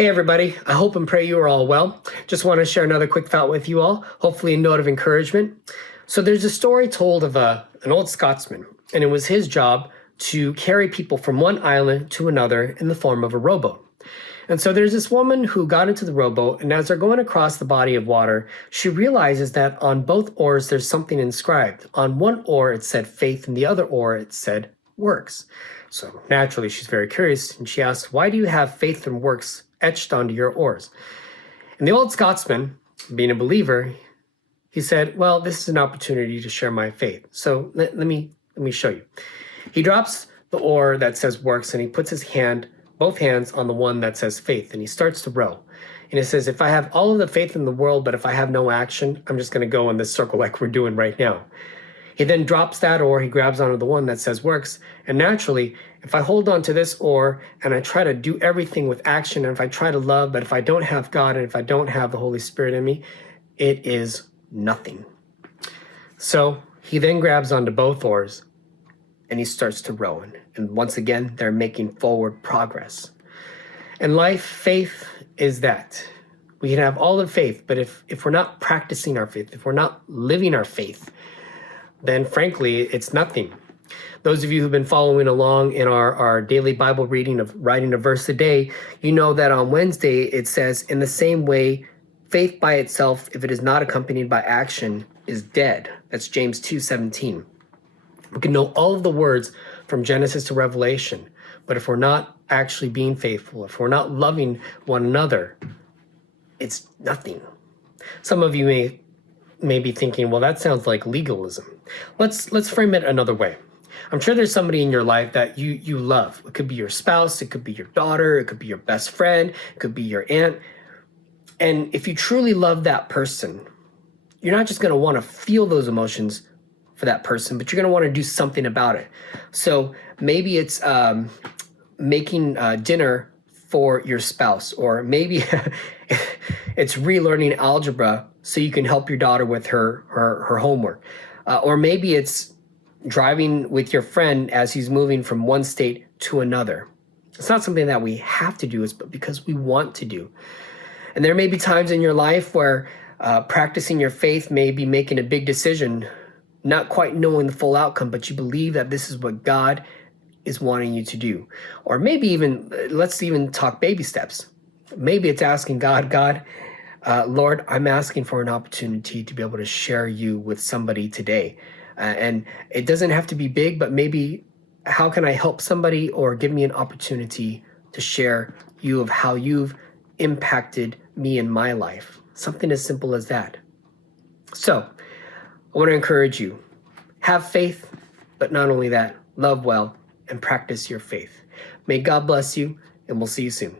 Hey everybody, I hope and pray you are all well. Just want to share another quick thought with you all, hopefully a note of encouragement. So there's a story told of an old Scotsman, and it was his job to carry people from one island to another in the form of a rowboat. And so there's this woman who got into the rowboat, and as they're going across the body of water, she realizes that on both oars there's something inscribed. On one oar it said faith, and the other oar it said works. So naturally she's very curious, and she asks, why do you have faith and works etched onto your oars? And the old Scotsman, being a believer, he said, well, this is an opportunity to share my faith. So let me show you. He drops the oar that says works, and he puts both hands on the one that says faith, and he starts to row. And he says, if I have all of the faith in the world, but if I have no action, I'm just going to go in this circle like we're doing right now. He then drops that oar, he grabs onto the one that says works, and naturally, if I hold on to this oar and I try to do everything with action, and if I try to love, but if I don't have God and if I don't have the Holy Spirit in me, it is nothing. So he then grabs onto both oars and he starts to row. And once again, they're making forward progress. In life, faith is that. We can have all the faith, but if we're not practicing our faith, if we're not living our faith, then frankly, it's nothing. Those of you who've been following along in our daily Bible reading of writing a verse a day, you know that on Wednesday it says, in the same way, faith by itself, if it is not accompanied by action, is dead. That's James 2:17. We can know all of the words from Genesis to Revelation, but if we're not actually being faithful, if we're not loving one another, it's nothing. Some of you may be thinking, well, that sounds like legalism. Let's frame it another way. I'm sure there's somebody in your life that you love. It could be your spouse, it could be your daughter, it could be your best friend, it could be your aunt. And if you truly love that person, you're not just going to want to feel those emotions for that person, but you're going to want to do something about it. So maybe it's making dinner for your spouse, or maybe it's relearning algebra so you can help your daughter with her homework. Or maybe it's driving with your friend as he's moving from one state to another. It's not something that we have to do, but because we want to do. And there may be times in your life where practicing your faith may be making a big decision, not quite knowing the full outcome, but you believe that this is what God is wanting you to do. Or maybe even, let's even talk baby steps. Maybe it's asking God, Lord, I'm asking for an opportunity to be able to share you with somebody today. And it doesn't have to be big, but maybe how can I help somebody, or give me an opportunity to share you of how you've impacted me in my life. Something as simple as that. So I want to encourage you, have faith, but not only that, love well and practice your faith. May God bless you, and we'll see you soon.